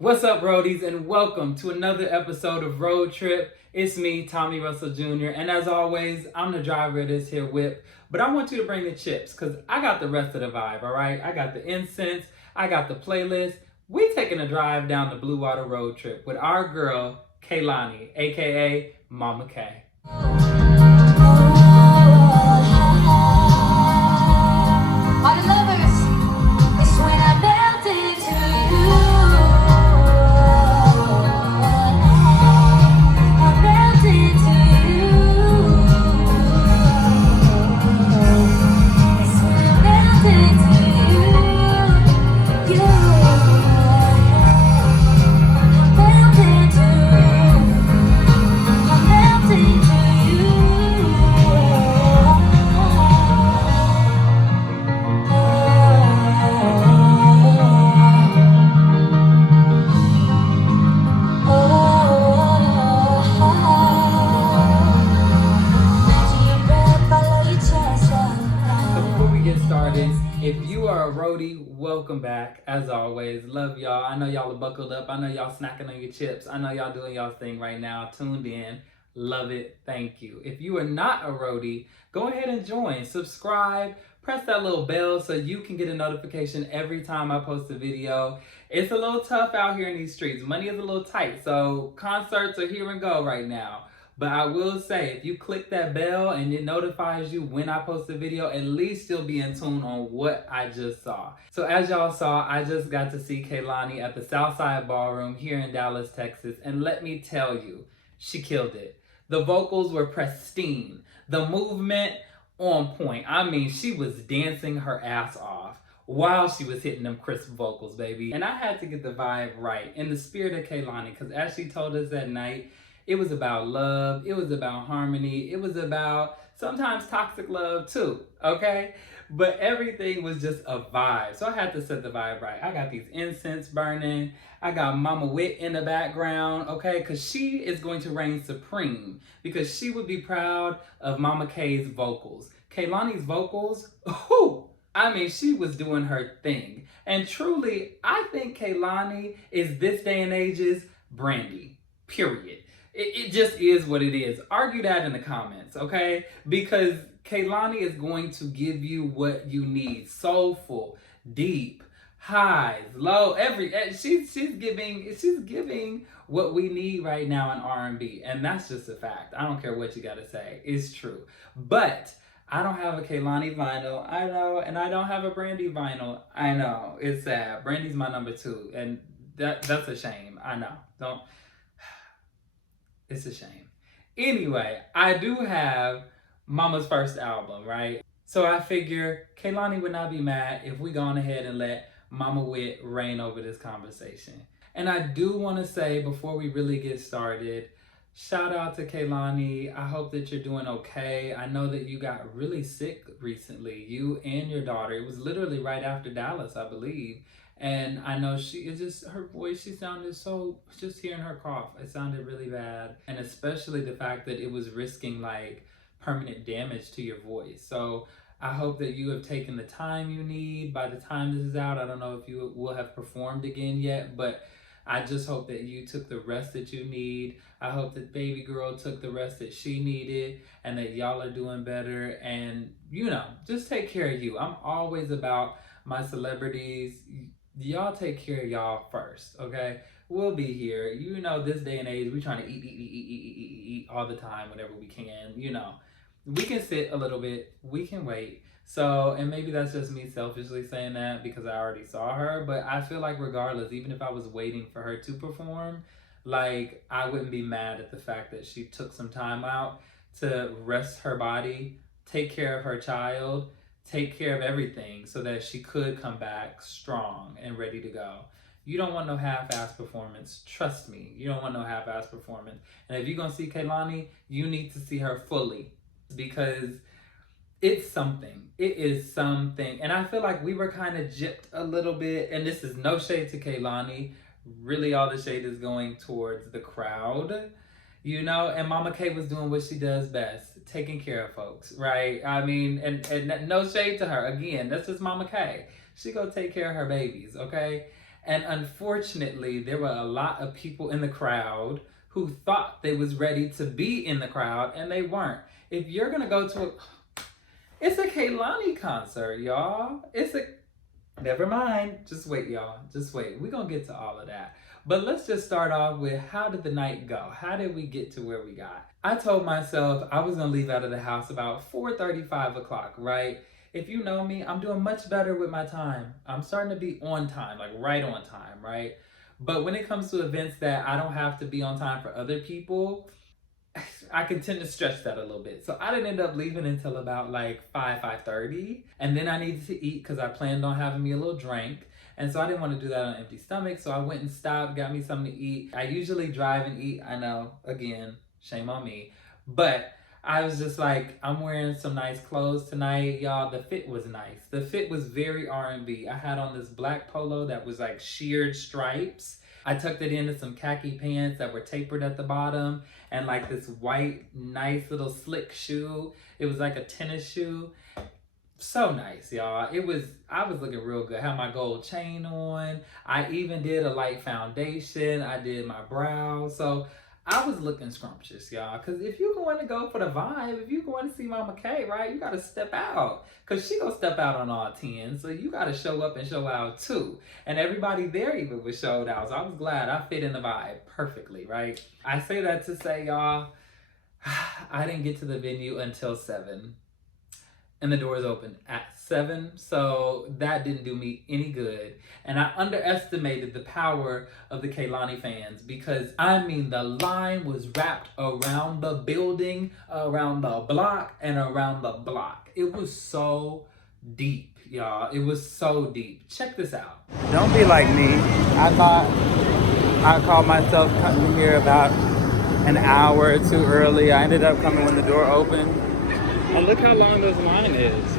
What's up, roadies, and welcome to another episode of Road Trip. It's me, Tommy Russell Jr., and as always, I'm the driver of this here whip, but I want you to bring the chips, because I got the rest of the vibe, all right? I got the incense, I got the playlist. We taking a drive down the Blue Water Road Trip with our girl, Kehlani, a.k.a. Mama K. If you are a roadie, welcome back. As always, love y'all. I know y'all are buckled up. I know y'all snacking on your chips. I know y'all doing y'all's thing right now. Tuned in. Love it. Thank you. If you are not a roadie, go ahead and join. Subscribe. Press that little bell so you can get a notification every time I post a video. It's a little tough out here in these streets. Money is a little tight, so concerts are here and go right now. But I will say, if you click that bell and it notifies you when I post a video, at least you'll be in tune on what I just saw. So as y'all saw, I just got to see Kehlani at the Southside Ballroom here in Dallas, Texas. And let me tell you, she killed it. The vocals were pristine. The movement on point. I mean, she was dancing her ass off while she was hitting them crisp vocals, baby. And I had to get the vibe right in the spirit of Kehlani, because as she told us that night, it was about love, it was about harmony, it was about sometimes toxic love too, okay? But everything was just a vibe. So I had to set the vibe right. I got these incense burning. I got Mama Wit in the background, okay? Because she is going to reign supreme, because she would be proud of Mama K's vocals. Kehlani's vocals, I mean, she was doing her thing. And truly, I think Kehlani is this day and age's Brandy, period. It just is what it is. Argue that in the comments, okay? Because Kehlani is going to give you what you need. Soulful, deep, highs, low, she's giving what we need right now in R&B. And that's just a fact. I don't care what you gotta say. It's true. But I don't have a Kehlani vinyl, I know, and I don't have a Brandy vinyl. I know. It's sad. Brandy's my number 2, and that's a shame. I know. It's a shame. Anyway, I do have Mama's first album, right? So I figure Kehlani would not be mad if we gone ahead and let Mama Wit reign over this conversation. And I do want to say, before we really get started, shout out to Kehlani. I hope that you're doing okay. I know that you got really sick recently, you and your daughter. It was literally right after Dallas, I believe. And I know her voice, she sounded so, just hearing her cough, it sounded really bad. And especially the fact that it was risking like permanent damage to your voice. So I hope that you have taken the time you need. By the time this is out, I don't know if you will have performed again yet, but I just hope that you took the rest that you need. I hope that baby girl took the rest that she needed, and that y'all are doing better. And, just take care of you. I'm always about my celebrities. Y'all take care of y'all first, okay? We'll be here. This day and age, we trying to eat all the time, whenever we can. We can sit a little bit. We can wait. So, and maybe that's just me selfishly saying that because I already saw her. But I feel like regardless, even if I was waiting for her to perform, like, I wouldn't be mad at the fact that she took some time out to rest her body, take care of her child, take care of everything so that she could come back strong and ready to go. You don't want no half-ass performance. Trust me, you don't want no half-ass performance. And if you're going to see Kehlani, you need to see her fully, because it's something. It is something. And I feel like we were kind of gypped a little bit, and this is no shade to Kehlani. Really, all the shade is going towards the crowd. you know, and Mama K was doing what she does best, taking care of folks, right? I mean, and no shade to her. Again, that's just Mama K. She go take care of her babies, okay? And unfortunately, there were a lot of people in the crowd who thought they was ready to be in the crowd, and they weren't. If you're gonna go to it's a Kehlani concert, y'all. Never mind. Just wait, y'all. Just wait. We're gonna get to all of that. But let's just start off with, how did the night go? How did we get to where we got? I told myself I was gonna leave out of the house about 4:30, 5 o'clock, right? If you know me, I'm doing much better with my time. I'm starting to be on time, like right on time, right? But when it comes to events that I don't have to be on time for other people, I can tend to stretch that a little bit. So I didn't end up leaving until about like 5:30. And then I needed to eat because I planned on having me a little drink. And so I didn't want to do that on an empty stomach. So I went and stopped, got me something to eat. I usually drive and eat. I know, again, shame on me. But I was just like, I'm wearing some nice clothes tonight, y'all. The fit was nice. The fit was very R&B. I had on this black polo that was like sheared stripes. I tucked it into some khaki pants that were tapered at the bottom, and like this white, nice little slick shoe. It was like a tennis shoe. So nice, y'all. I was looking real good. I had my gold chain on. I even did a light foundation. I did my brows. So I was looking scrumptious, y'all. Because if you're going to go for the vibe, if you're going to see Mama K, right, you got to step out. Because she going to step out on all 10. So you got to show up and show out too. And everybody there even was showed out. So I was glad I fit in the vibe perfectly, right? I say that to say, y'all, I didn't get to the venue until 7. And the doors opened at 7, so that didn't do me any good. And I underestimated the power of the Kehlani fans, because I mean, the line was wrapped around the building, around the block, and around the block. It was so deep, y'all. It was so deep. Check this out. Don't be like me. I thought I called myself coming here about an hour or two early. I ended up coming when the door opened. And look how long this line is.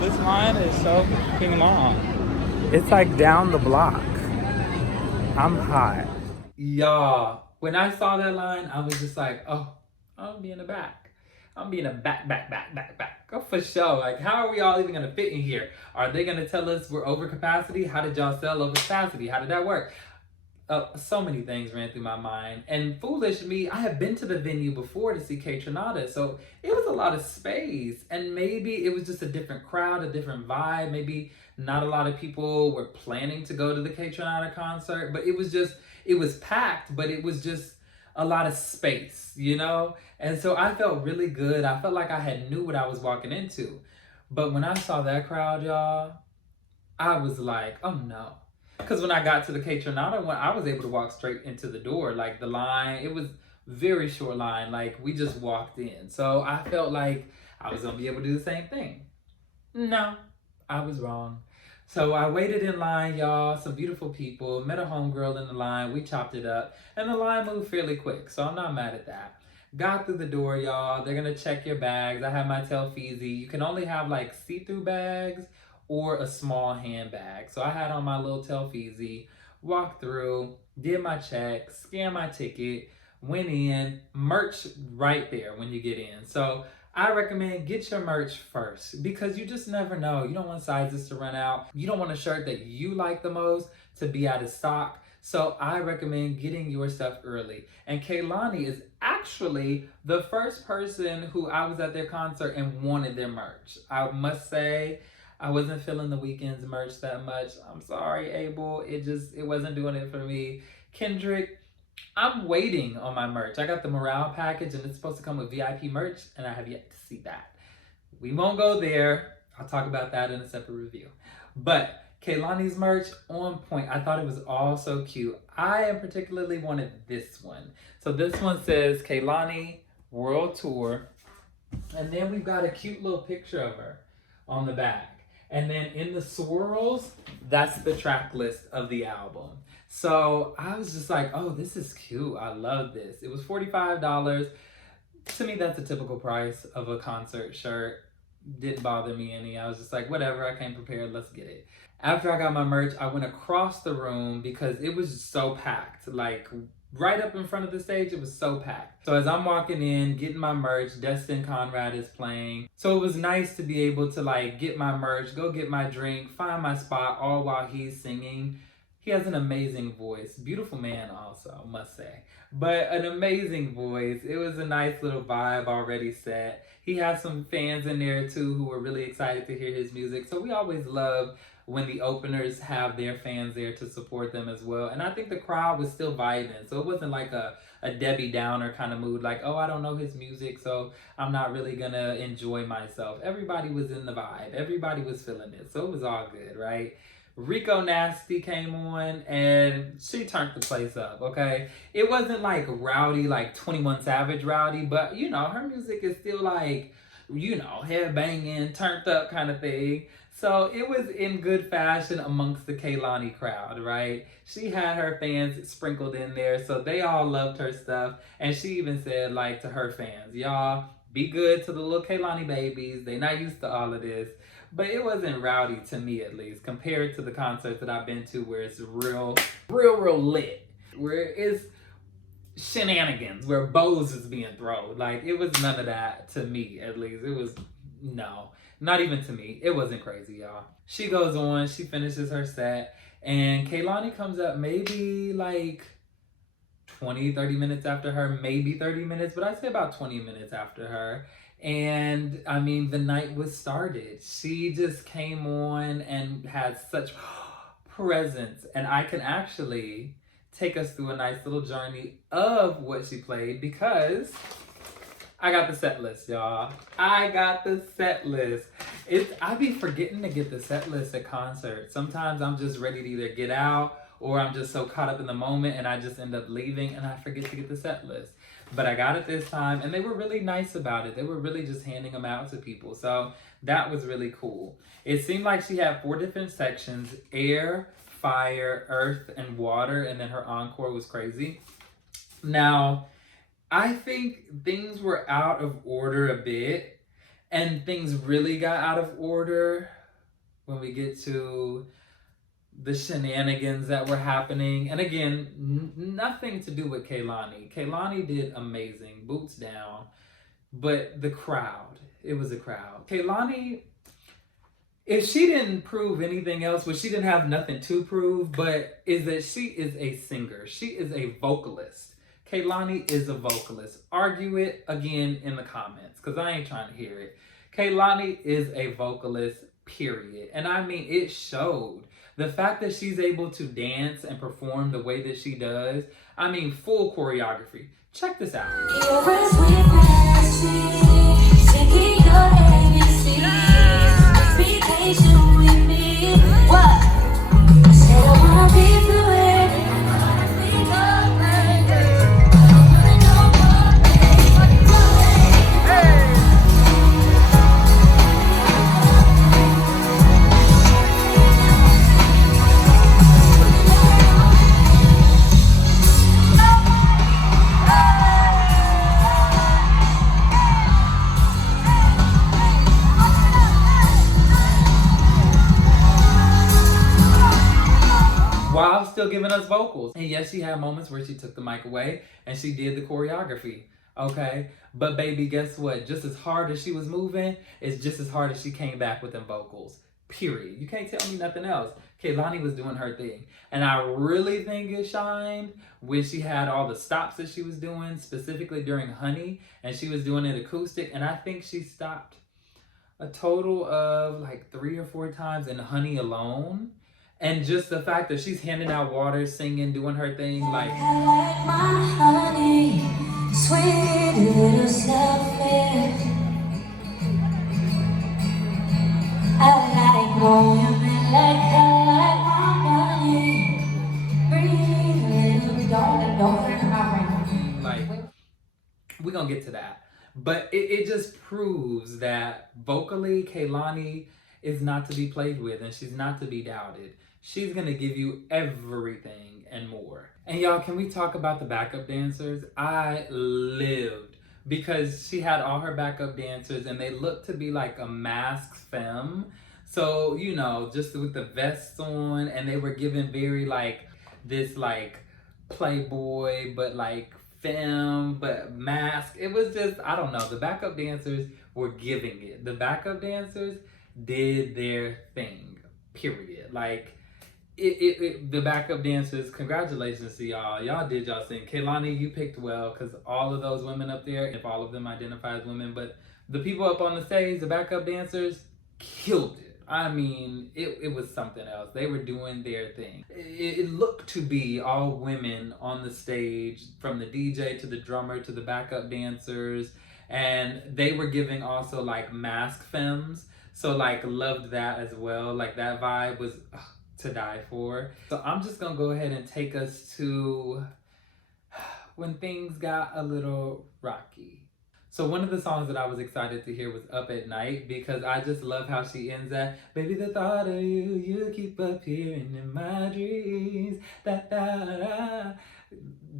This line is so fucking long. It's like down the block. I'm hot. Y'all, when I saw that line, I was just like, oh, I'm be in the back. I'm be in the back. Oh, for sure. Like, how are we all even gonna fit in here? Are they gonna tell us we're over capacity? How did y'all sell over capacity? How did that work? So many things ran through my mind. And foolish me, I have been to the venue before to see Kehlanis, so it was a lot of space. And maybe it was just a different crowd, a different vibe. Maybe not a lot of people were planning to go to the Kehlanis concert, but it was packed, but it was just a lot of space, you know? And so I felt really good. I felt like I had knew what I was walking into. But when I saw that crowd, y'all, I was like, oh no. Because when I got to the Kehlanis, I was able to walk straight into the door. Like the line, it was very short line. Like we just walked in. So I felt like I was going to be able to do the same thing. No, I was wrong. So I waited in line, y'all. Some beautiful people. Met a homegirl in the line. We chopped it up. And the line moved fairly quick. So I'm not mad at that. Got through the door, y'all. They're going to check your bags. I have my Telfeezy. You can only have like see-through bags or a small handbag. So I had on my little Telfeezy, walked through, did my check, scanned my ticket, went in, merch right there when you get in. So I recommend get your merch first, because you just never know. You don't want sizes to run out. You don't want a shirt that you like the most to be out of stock. So I recommend getting your stuff early. And Kehlani is actually the first person who I was at their concert and wanted their merch. I must say, I wasn't feeling the Weeknd's merch that much. I'm sorry, Abel. It wasn't doing it for me. Kendrick, I'm waiting on my merch. I got the Morale package and it's supposed to come with VIP merch, and I have yet to see that. We won't go there. I'll talk about that in a separate review. But Kehlani's merch, on point. I thought it was all so cute. I particularly wanted this one. So this one says Kehlani World Tour. And then we've got a cute little picture of her on the back. And then in the swirls, that's the track list of the album. So I was just like, oh, this is cute. I love this. It was $45. To me, that's a typical price of a concert shirt. Didn't bother me any. I was just like, whatever, I came prepared, let's get it. After I got my merch, I went across the room because it was just so packed. Like right up in front of the stage, it was so packed. So as I'm walking in, getting my merch, Destin Conrad is playing. So it was nice to be able to like get my merch, go get my drink, find my spot, all while he's singing. He has an amazing voice. Beautiful man also, must say. But an amazing voice. It was a nice little vibe already set. He has some fans in there too who were really excited to hear his music. So we always love when the openers have their fans there to support them as well. And I think the crowd was still vibing. So it wasn't like a Debbie Downer kind of mood, like, oh, I don't know his music, so I'm not really gonna enjoy myself. Everybody was in the vibe. Everybody was feeling it. So it was all good, right? Rico Nasty came on and she turned the place up, okay? It wasn't like rowdy, like 21 Savage rowdy, but you know, her music is still like, you know, head banging, turned up kind of thing. So it was in good fashion amongst the Kehlani crowd, right? She had her fans sprinkled in there, so they all loved her stuff. And she even said, like, to her fans, y'all, be good to the little Kehlani babies. They not used to all of this. But it wasn't rowdy to me, at least, compared to the concerts that I've been to where it's real lit. Where it's shenanigans, where bows is being thrown. Like, it was none of that to me, at least. It was, no. Not even to me. It wasn't crazy, y'all. She goes on, she finishes her set, and Kehlani comes up maybe like 20, 30 minutes after her, maybe 30 minutes, but I'd say about 20 minutes after her. And I mean, the night was started. She just came on and had such presence. And I can actually take us through a nice little journey of what she played because I got the set list, y'all. I got the set list. I be forgetting to get the set list at concerts. Sometimes I'm just ready to either get out or I'm just so caught up in the moment and I just end up leaving and I forget to get the set list. But I got it this time and they were really nice about it. They were really just handing them out to people. So that was really cool. It seemed like she had 4 different sections: air, fire, earth, and water. And then her encore was crazy. Now, I think things were out of order a bit, and things really got out of order when we get to the shenanigans that were happening. And again, nothing to do with Kehlani. Kehlani did amazing, boots down, but the crowd, it was a crowd. Kehlani, if she didn't prove anything else, well, she didn't have nothing to prove, but is that she is a singer. She is a vocalist. Kehlani is a vocalist. Argue it again in the comments, because I ain't trying to hear it. Kehlani is a vocalist, period. And I mean, it showed. The fact that she's able to dance and perform the way that she does, I mean, full choreography. Check this out. While still giving us vocals. And yes, she had moments where she took the mic away and she did the choreography, okay? But baby, guess what? Just as hard as she was moving, it's just as hard as she came back with them vocals, period. You can't tell me nothing else. Kehlani was doing her thing. And I really think it shined when she had all the stops that she was doing, specifically during Honey, and she was doing it acoustic. And I think she stopped a total of like 3 or 4 times in Honey alone. And just the fact that she's handing out water, singing, doing her thing, like. I like my honey, sweet little selfish. I like women like my money. Breathe, don't. Like, we're gonna get to that. But it just proves that vocally, Kehlani is not to be played with and she's not to be doubted. She's gonna give you everything and more. And y'all, can we talk about the backup dancers? I lived because she had all her backup dancers and they looked to be like a masked femme. So, you know, just with the vests on, and they were given very like this like Playboy, but like femme, but mask. It was just, I don't know. The backup dancers were giving it. The backup dancers did their thing, period. Like, the backup dancers, congratulations to y'all. Y'all did y'all thing. Kehlani, you picked well, because all of those women up there, if all of them identify as women, but the people up on the stage, the backup dancers, killed it. I mean, it was something else. They were doing their thing. It looked to be all women on the stage, from the DJ to the drummer to the backup dancers, and they were giving also like mask femmes. So like loved that as well. Like that vibe was to die for. So I'm just gonna go ahead and take us to when things got a little rocky. So one of the songs that I was excited to hear was Up at Night, because I just love how she ends that, baby, the thought of you keep appearing in my dreams, da, da, da.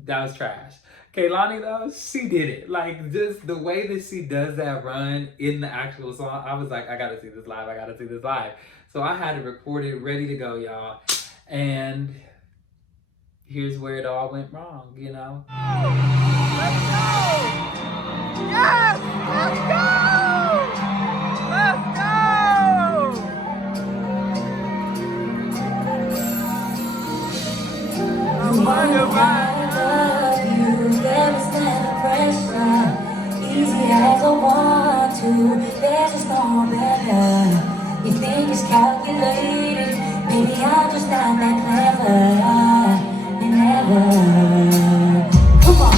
That was trash. Kehlani though, she did it. Like just the way that she does that run in the actual song, I was like, I gotta see this live, I gotta see this live. So I had it recorded, ready to go, y'all. And here's where it all went wrong, you know? Let's go! Yes! Let's go! Let's go! I wonder why. Easy as I want to, there's just no better. You think it's calculated, maybe I'm just not that clever. And never, come on.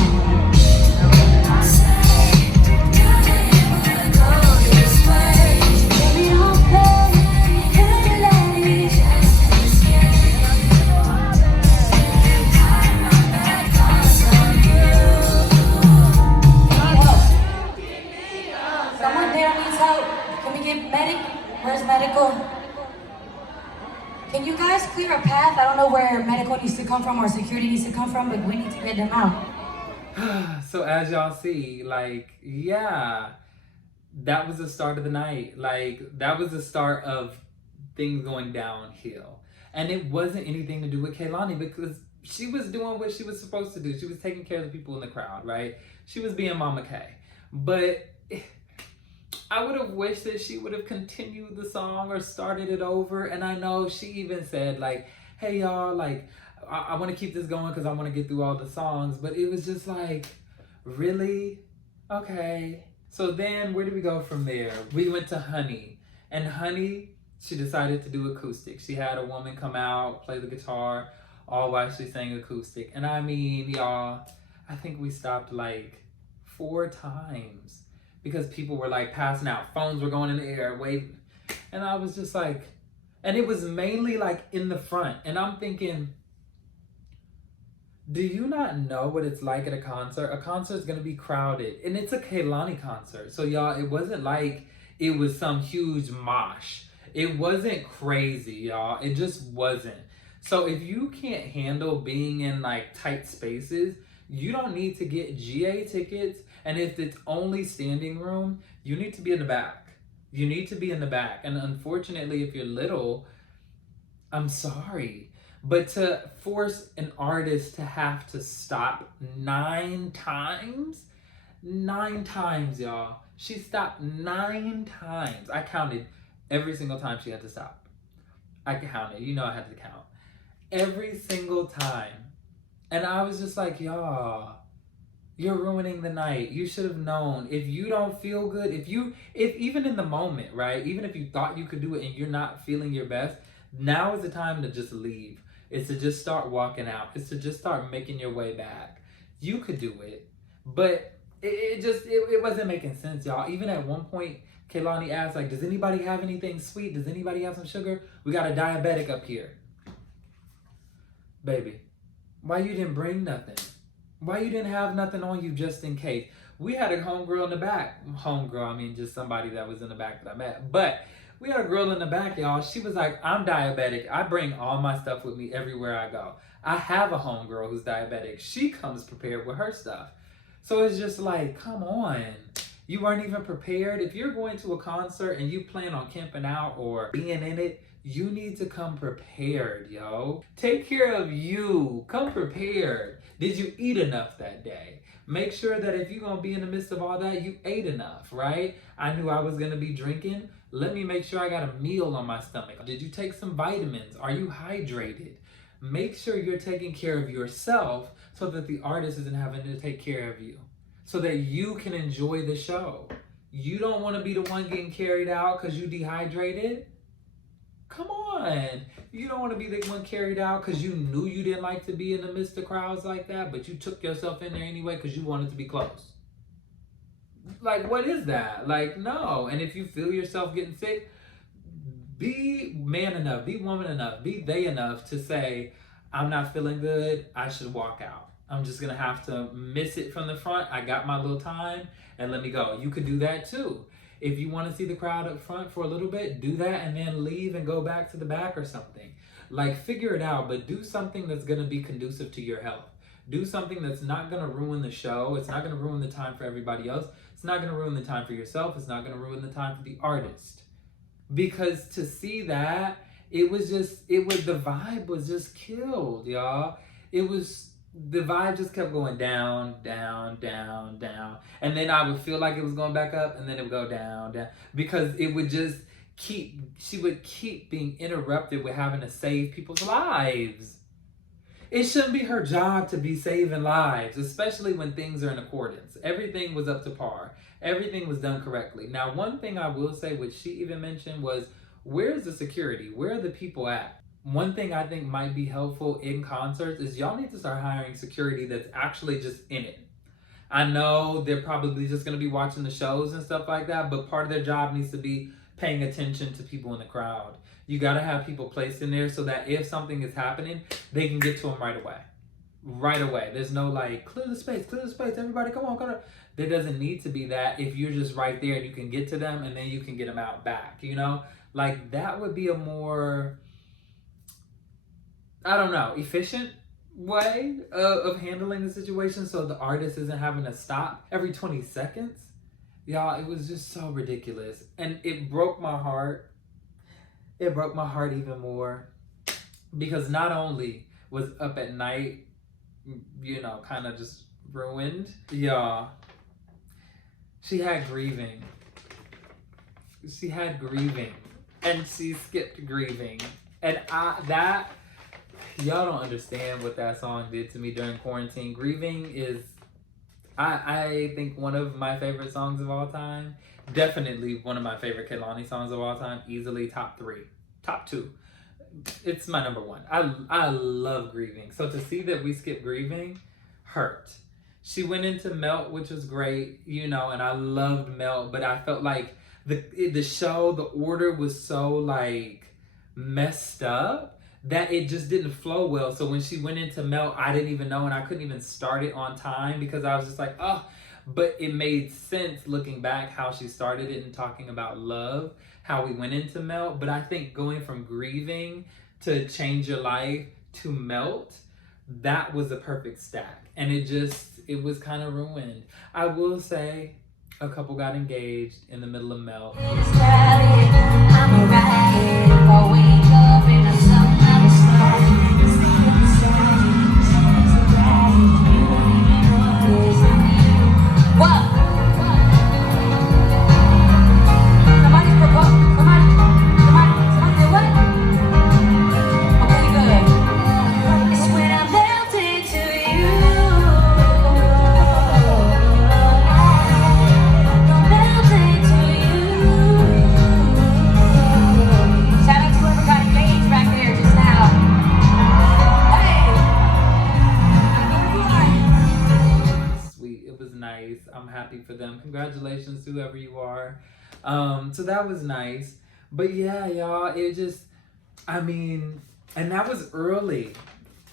Where's medical? Can you guys clear a path? I don't know where medical needs to come from or security needs to come from, but we need to get them out. So as y'all see, like, yeah, that was the start of the night. Like, that was the start of things going downhill. And it wasn't anything to do with Kehlani, because she was doing what she was supposed to do. She was taking care of the people in the crowd, right? She was being Mama K. But I would have wished that she would have continued the song or started it over. And I know she even said like, hey y'all, like, I want to keep this going because I want to get through all the songs. But it was just like, really? Okay. So then where did we go from there? We went to Honey. And Honey, she decided to do acoustic. She had a woman come out, play the guitar, all while she sang acoustic. And I mean, y'all, I think we stopped like 4 times. Because people were like passing out, phones were going in the air, waving. And I was just like, and it was mainly like in the front. And I'm thinking, do you not know what it's like at a concert? A concert's gonna be crowded. And it's a Kehlani concert. So y'all, it wasn't like it was some huge mosh. It wasn't crazy, y'all. It just wasn't. So if you can't handle being in like tight spaces, you don't need to get GA tickets. And if it's only standing room, you need to be in the back. You need to be in the back. And unfortunately, if you're little, I'm sorry. But to force an artist to have to stop 9 times, 9 times, y'all. She stopped 9 times. I counted every single time she had to stop. I counted. You know I had to count. Every single time. And I was just like, y'all, you're ruining the night. You should have known. If you don't feel good, if even in the moment, right? Even if you thought you could do it and you're not feeling your best, now is the time to just leave. It's to just start walking out. It's to just start making your way back. You could do it, but it wasn't making sense, y'all. Even at one point, Kehlani asked, like, does anybody have anything sweet? Does anybody have some sugar? We got a diabetic up here. Baby, why you didn't bring nothing? Why you didn't have nothing on you just in case? We had a homegirl in the back. Homegirl, I mean just somebody that was in the back that I met. But we had a girl in the back, y'all. She was like, I'm diabetic. I bring all my stuff with me everywhere I go. I have a homegirl who's diabetic. She comes prepared with her stuff. So it's just like, come on. You weren't even prepared. If you're going to a concert and you plan on camping out or being in it, you need to come prepared, yo. Take care of you. Come prepared. Did you eat enough that day? Make sure that if you're going to be in the midst of all that, you ate enough, right? I knew I was going to be drinking. Let me make sure I got a meal on my stomach. Did you take some vitamins? Are you hydrated? Make sure you're taking care of yourself so that the artist isn't having to take care of you, so that you can enjoy the show. You don't want to be the one getting carried out because you dehydrated. Come on. You don't want to be the one carried out because you knew you didn't like to be in the midst of crowds like that, but you took yourself in there anyway because you wanted to be close. Like, what is that? Like, no. And if you feel yourself getting sick, be man enough, be woman enough, be they enough to say, I'm not feeling good, I should walk out. I'm just going to have to miss it from the front. I got my little time and let me go. You could do that too. If you want to see the crowd up front for a little bit, do that and then leave and go back to the back or something. Like, figure it out, but do something that's going to be conducive to your health. Do something that's not going to ruin the show. It's not going to ruin the time for everybody else. It's not going to ruin the time for yourself. It's not going to ruin the time for the artist. Because to see that, the vibe was just killed, y'all. The vibe just kept going down, down, down, down. And then I would feel like it was going back up, and then it would go down, down. Because it would just she would keep being interrupted with having to save people's lives. It shouldn't be her job to be saving lives, especially when things are in accordance. Everything was up to par. Everything was done correctly. Now, one thing I will say, which she even mentioned, was where's the security? Where are the people at? One thing I think might be helpful in concerts is y'all need to start hiring security that's actually just in it. I know they're probably just going to be watching the shows and stuff like that, but part of their job needs to be paying attention to people in the crowd. You got to have people placed in there so that if something is happening, they can get to them right away. Right away. There's no like, clear the space, everybody come on, come on. There doesn't need to be that if you're just right there and you can get to them and then you can get them out back, you know? Like, that would be a more, I don't know, efficient way of handling the situation so the artist isn't having to stop every 20 seconds. Y'all, it was just so ridiculous. And it broke my heart. It broke my heart even more because not only was Up at Night, you know, kind of just ruined, y'all, she had grieving. She had grieving. And she skipped grieving. And y'all don't understand what that song did to me during quarantine. Grieving is, I think, one of my favorite songs of all time. Definitely one of my favorite Kehlani songs of all time. Easily top 3. Top 2. It's my number 1. I love Grieving. So to see that we skipped Grieving hurt. She went into Melt, which was great, you know, and I loved Melt, but I felt like the show, the order was so like messed up that it just didn't flow well. So when she went into Melt, I didn't even know, and I couldn't even start it on time because I was just like, oh, but it made sense looking back how she started it and talking about love, how we went into Melt. But I think going from Grieving to Change Your Life to Melt, that was a perfect stack. And it was kind of ruined. I will say a couple got engaged in the middle of Melt. For them. Congratulations, whoever you are. So that was nice. But yeah, y'all, it just, I mean, and that was early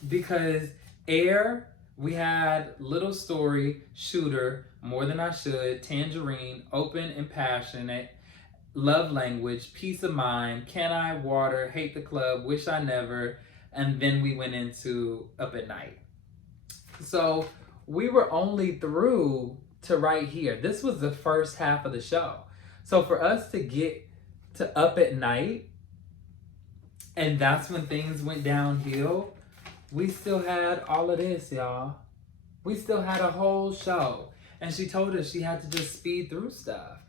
because Air, we had Little Story, Shooter, More Than I Should, Tangerine, Open and Passionate, Love Language, Peace of Mind, Can I, Water, Hate the Club, Wish I Never, and then we went into Up at Night. So we were only through to right here. This was the first half of the show. So for us to get to Up at Night, and that's when things went downhill, we still had all of this, y'all. We still had a whole show. And she told us she had to just speed through stuff.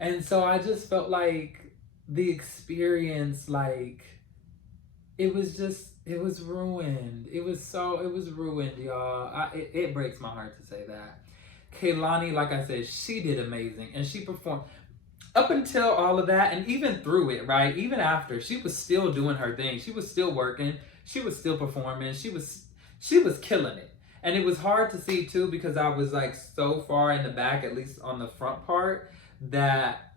And so I just felt like the experience, like, it was ruined. It was ruined, y'all. It breaks my heart to say that. Kehlani, like I said, she did amazing. And she performed up until all of that, and even through it, right? Even after, she was still doing her thing. She was still working. She was still performing. She was killing it. And it was hard to see too, because I was like so far in the back, at least on the front part, that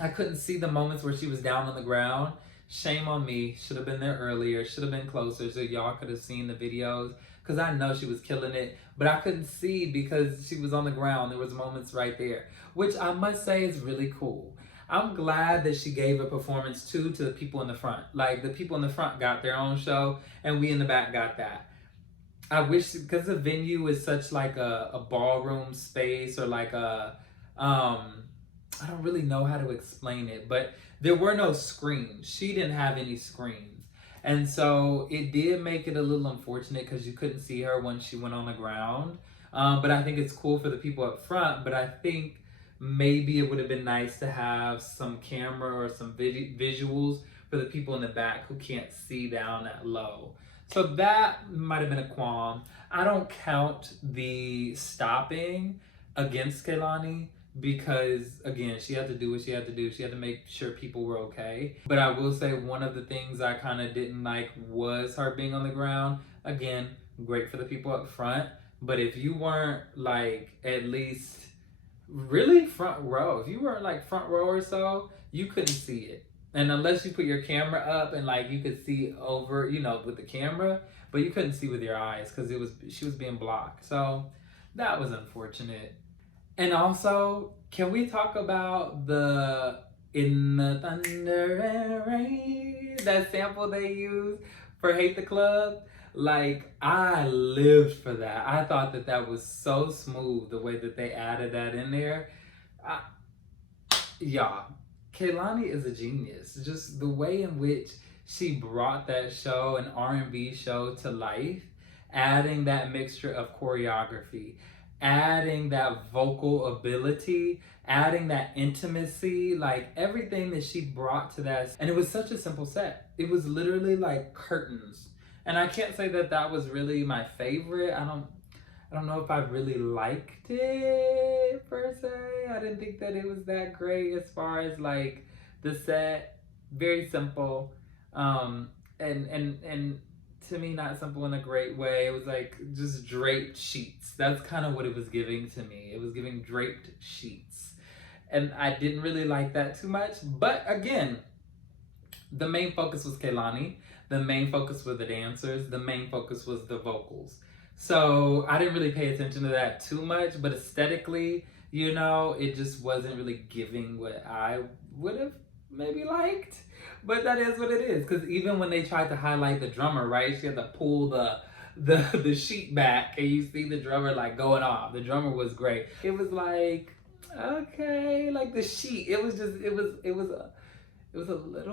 I couldn't see the moments where she was down on the ground. Shame on me. Should have been there earlier. Should have been closer so y'all could have seen the videos, because I know she was killing it, but I couldn't see because she was on the ground. There was moments right there, which I must say is really cool. I'm glad that she gave a performance too to the people in the front. Like, the people in the front got their own show and we in the back got that. I wish, because the venue is such like a ballroom space, or like a, I don't really know how to explain it, but there were no screens. She didn't have any screens. And so it did make it a little unfortunate because you couldn't see her when she went on the ground. But I think it's cool for the people up front, but I think maybe it would have been nice to have some camera or some visuals for the people in the back who can't see down that low. So that might have been a qualm. I don't count the stopping against Kehlani because, again, she had to do what she had to do. She had to make sure people were okay. But I will say one of the things I kind of didn't like was her being on the ground. Again, great for the people up front. But if you weren't like at least really front row, if you weren't like front row or so, you couldn't see it. And unless you put your camera up and like you could see over, you know, with the camera, but you couldn't see with your eyes because she was being blocked. So that was unfortunate. And also, can we talk about the In the Thunder and Rain, that sample they used for Hate the Club? Like, I lived for that. I thought that that was so smooth, the way that they added that in there. Yeah. Kehlani is a genius. Just the way in which she brought that show, an R&B show, to life, adding that mixture of choreography, adding that vocal ability, adding that intimacy, like everything that she brought to that. And it was such a simple set. It was literally like curtains. And I can't say that that was really my favorite. I don't know if I really liked it per se. I didn't think that it was that great as far as like the set. Very simple. And to me, not simple in a great way. It was like just draped sheets. That's kind of what it was giving to me. It was giving draped sheets. And I didn't really like that too much. But again, the main focus was Kehlani. The main focus were the dancers. The main focus was the vocals. So I didn't really pay attention to that too much, but aesthetically, you know, it just wasn't really giving what I would have maybe liked. But that is what it is, because even when they tried to highlight the drummer, right, she had to pull the sheet back, and you see the drummer like going off. The drummer was great. It was like, okay, like the sheet. It was a little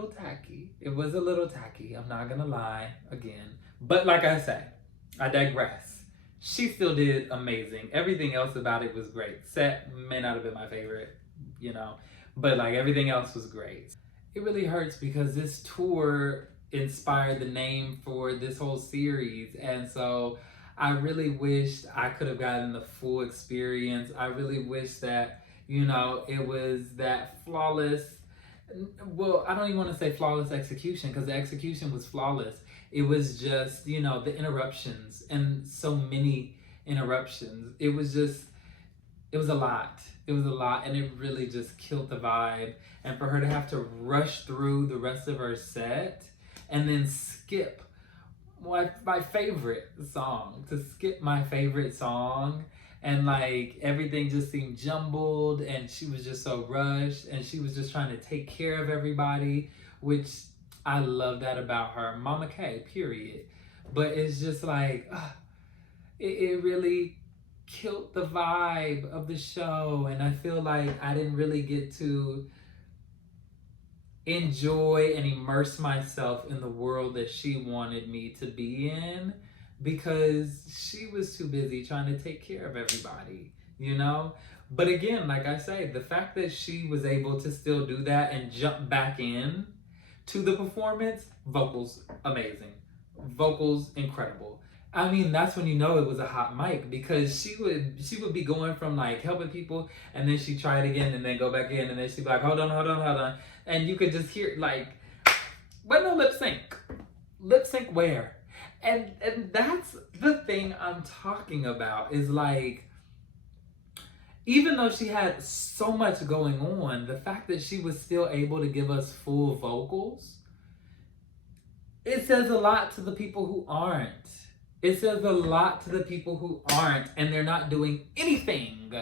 tacky. It was a little tacky. I'm not gonna lie again. But like I said, I digress. She still did amazing. Everything else about it was great. Set may not have been my favorite, you know, but like everything else was great. It really hurts because this tour inspired the name for this whole series. And so I really wished I could have gotten the full experience. I really wish that, you know, it was that flawless, well, I don't even want to say flawless execution, because the execution was flawless. It was just, you know, the interruptions, and so many interruptions. It was a lot. It was a lot, and it really just killed the vibe. And for her to have to rush through the rest of her set and then skip my favorite song, and like everything just seemed jumbled, and she was just so rushed, and she was just trying to take care of everybody, which I love that about her. Mama K, period. But it's just like, it really killed the vibe of the show. And I feel like I didn't really get to enjoy and immerse myself in the world that she wanted me to be in. because she was too busy trying to take care of everybody, you know? But again, like I say, the fact that she was able to still do that and jump back in to the performance, vocals amazing. Vocals incredible. I mean, that's when you know it was a hot mic, because she would be going from like helping people, and then she'd try it again and then go back in, and then she'd be like, hold on. And you could just hear like, but no lip sync. Lip sync where? And that's the thing I'm talking about, is like, even though she had so much going on, the fact that she was still able to give us full vocals, it says a lot to the people who aren't. It says a lot to the people who aren't, and they're not doing anything.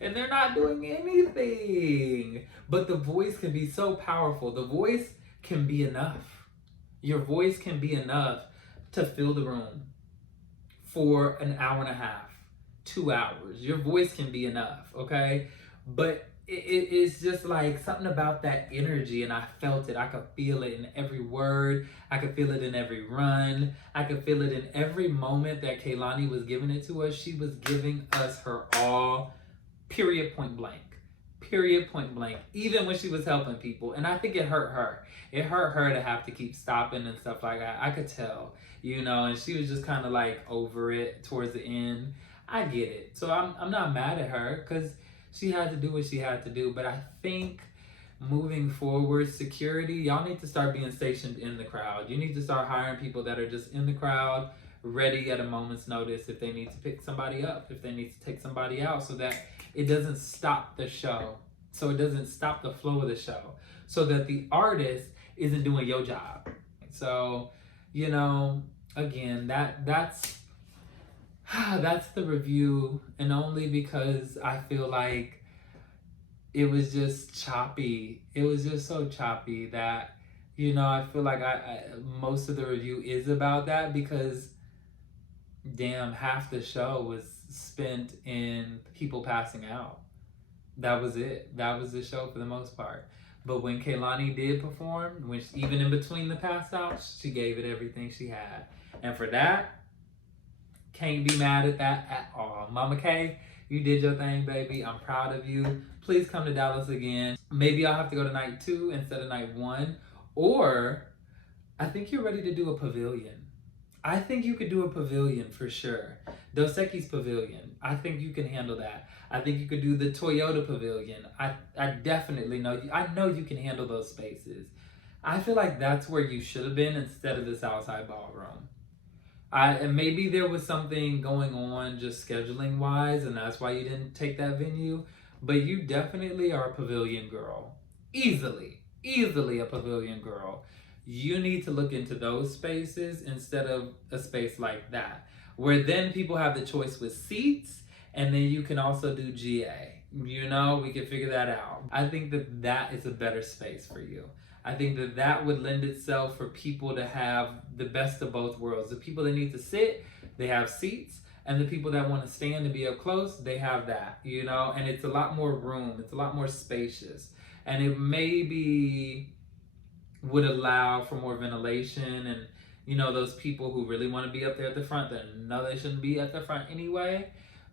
And they're not doing anything. But the voice can be so powerful. The voice can be enough. Your voice can be enough to fill the room for an hour and a half, 2 hours. Your voice can be enough, okay? But it's just like something about that energy, and I felt it. I could feel it in every word. I could feel it in every run. I could feel it in every moment that Kehlani was giving it to us. She was giving us her all, period, point blank. Period, point blank. Even when she was helping people. And I think it hurt her. It hurt her to have to keep stopping and stuff like that. I could tell, you know, and she was just kind of like over it towards the end. I get it. So I'm not mad at her, because she had to do what she had to do. But I think moving forward, security, y'all need to start being stationed in the crowd. You need to start hiring people that are just in the crowd, ready at a moment's notice if they need to pick somebody up, if they need to take somebody out, so that it doesn't stop the show. So it doesn't stop the flow of the show. So that the artist isn't doing your job. So, you know, again, that's the review, and only because I feel like it was just choppy. It was just so choppy that, you know, I feel like I most of the review is about that, because damn, half the show was spent in people passing out. That was it. That was the show for the most part. But when Kehlani did perform, when even in between the pass outs, she gave it everything she had. And for that, can't be mad at that at all. Mama K, you did your thing, baby. I'm proud of you. Please come to Dallas again. Maybe I'll have to go to night 2 instead of night 1. Or I think you're ready to do a pavilion. I think you could do a pavilion for sure. Dos Equis Pavilion. I think you can handle that. I think you could do the Toyota Pavilion. I definitely know. I know you can handle those spaces. I feel like that's where you should have been instead of the Southside Ballroom. And maybe there was something going on just scheduling wise, and that's why you didn't take that venue. But you definitely are a pavilion girl. Easily a pavilion girl. You need to look into those spaces instead of a space like that, where then people have the choice with seats, and then you can also do GA. You know, we can figure that out. I think that that is a better space for you. I think that that would lend itself for people to have the best of both worlds. The people that need to sit, they have seats, and the people that want to stand and be up close, they have that, you know, and it's a lot more room. It's a lot more spacious, and it maybe would allow for more ventilation, and, you know, those people who really want to be up there at the front that know they shouldn't be at the front anyway,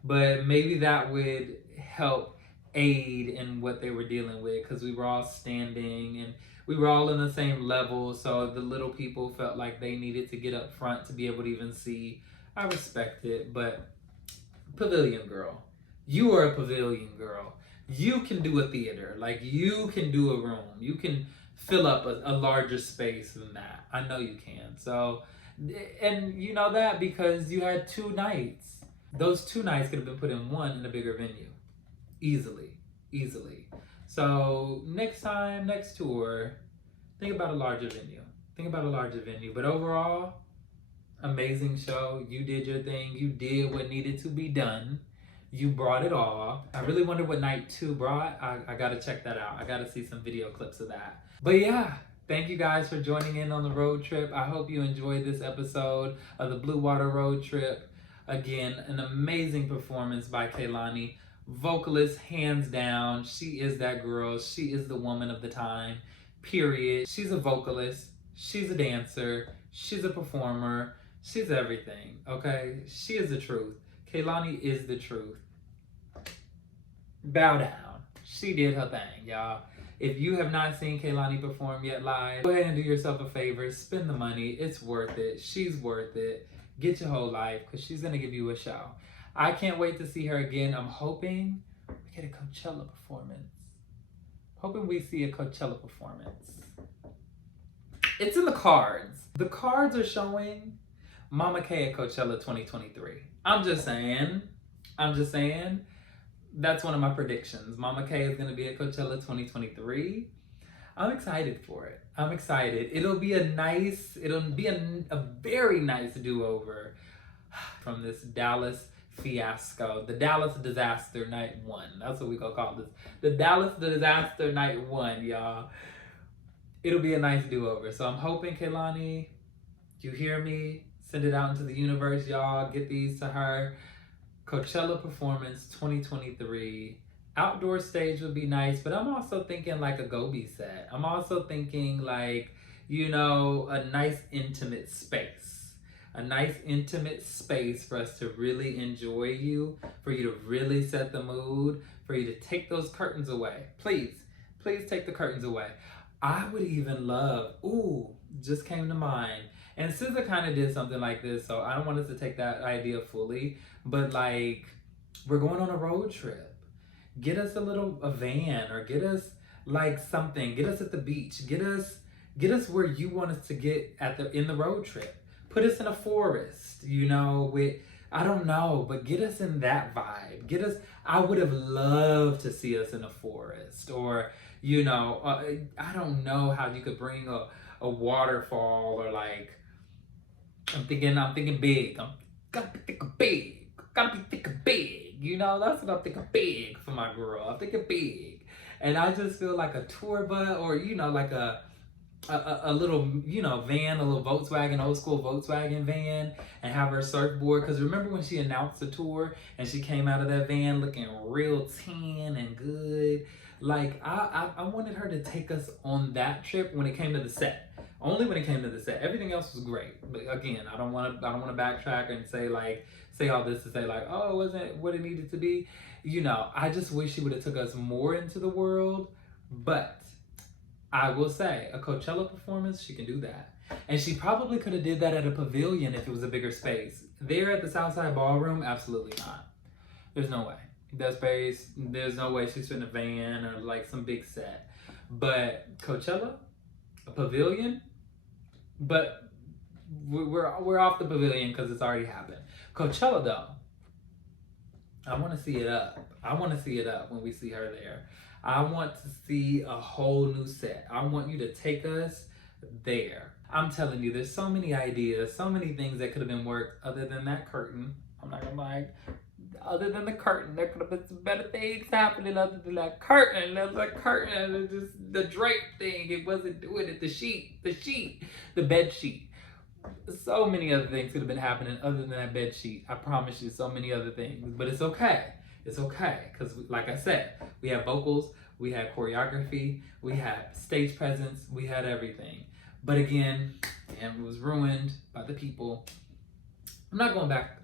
but maybe that would help aid in what they were dealing with, because we were all standing and we were all in the same level, so the little people felt like they needed to get up front to be able to even see. I respect it, but pavilion girl, you are a pavilion girl. You can do a theater, like you can do a room. You can fill up a larger space than that. I know you can. So, and you know that because you had 2 nights. Those 2 nights could have been put in one in a bigger venue. Easily. So next time, next tour, think about a larger venue. But overall, amazing show. You did your thing. You did what needed to be done. You brought it all. I really wonder what night 2 brought. I gotta check that out. I gotta see some video clips of that. But yeah, thank you guys for joining in on the road trip. I hope you enjoyed this episode of the Blue Water Road Trip. Again, an amazing performance by Kehlani. Vocalist, hands down. She is that girl. She is the woman of the time, period. She's a vocalist. She's a dancer. She's a performer. She's everything, okay? She is the truth. Kehlani is the truth. Bow down. She did her thing, y'all. If you have not seen Kehlani perform yet live, go ahead and do yourself a favor. Spend the money. It's worth it. She's worth it. Get your whole life because she's going to give you a show. I can't wait to see her again. I'm hoping we get a Coachella performance. Hoping we see a Coachella performance. It's in the cards. The cards are showing Mama K at Coachella 2023. I'm just saying. That's one of my predictions. Mama K is going to be at Coachella 2023. I'm excited for it. I'm excited. It'll be a very nice do-over from this Dallas fiasco. The Dallas Disaster Night 1. That's what we gonna call this. The Dallas Disaster Night 1, y'all. It'll be a nice do-over. So I'm hoping, Kehlani, you hear me? Send it out into the universe, y'all. Get these to her. Coachella performance 2023. Outdoor stage would be nice, but I'm also thinking like a Gobi set. I'm also thinking like, you know, a nice intimate space. A nice intimate space for us to really enjoy you, for you to really set the mood, for you to take those curtains away. Please take the curtains away. I would even love, just came to mind. And SZA kind of did something like this, so I don't want us to take that idea fully, but like, we're going on a road trip. Get us a van, or get us like something. Get us at the beach. Get us where you want us to get in the road trip. Put us in a forest, you know, I don't know, but get us in that vibe. I would have loved to see us in a forest, or, you know, I don't know how you could bring a waterfall, or like, I'm thinking big. Gotta be thinking big. You know, that's what I'm thinking, big for my girl. I'm thinking big. And I just feel like a tour bus, or, you know, like a little, you know, van, a little Volkswagen, old school Volkswagen van, and have her surfboard. Because remember when she announced the tour and she came out of that van looking real tan and good? Like, I wanted her to take us on that trip when it came to the set. Only when it came to the set. Everything else was great. But again, I don't want to backtrack and say all this to say like, oh, it wasn't what it needed to be. You know, I just wish she would have took us more into the world. But I will say, a Coachella performance, she can do that. And she probably could have did that at a pavilion if it was a bigger space. There at the Southside Ballroom, absolutely not. There's no way. That space, there's no way she's in a van or like some big set. But Coachella, a pavilion, but we're off the pavilion because it's already happened. Coachella though, I want to see it up. I want to see it up when we see her there. I want to see a whole new set. I want you to take us there. I'm telling you, there's so many ideas, so many things that could have been worked other than that curtain. I'm not gonna lie. Other than the curtain, there could have been some better things happening other than that curtain. There was a curtain, and just the drape thing. It wasn't doing it. The bed sheet. So many other things could have been happening other than that bed sheet. I promise you, so many other things. But it's okay. It's okay, because like I said, we had vocals, we had choreography, we had stage presence, we had everything. But again, it was ruined by the people. I'm not going back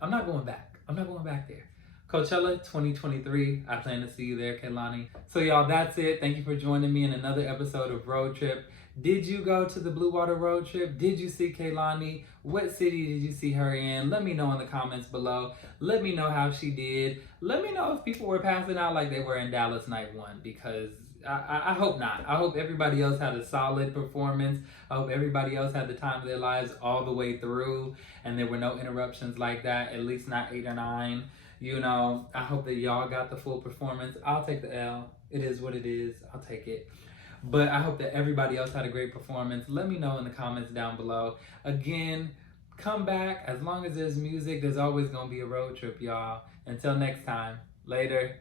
there. Coachella 2023, I plan to see you there, Kehlani. So y'all, that's it. Thank you for joining me in another episode of Road Trip. Did you go to the Blue Water Road Trip? Did you see Kehlani? What city did you see her in? Let me know in the comments below. Let me know how she did. Let me know if people were passing out like they were in Dallas Night 1, because I hope not. I hope everybody else had a solid performance. I hope everybody else had the time of their lives all the way through, and there were no interruptions like that, at least not 8 or 9. You know, I hope that y'all got the full performance. I'll take the L. It is what it is. I'll take it. But I hope that everybody else had a great performance. Let me know in the comments down below. Again, come back. As long as there's music, there's always going to be a road trip, y'all. Until next time. Later.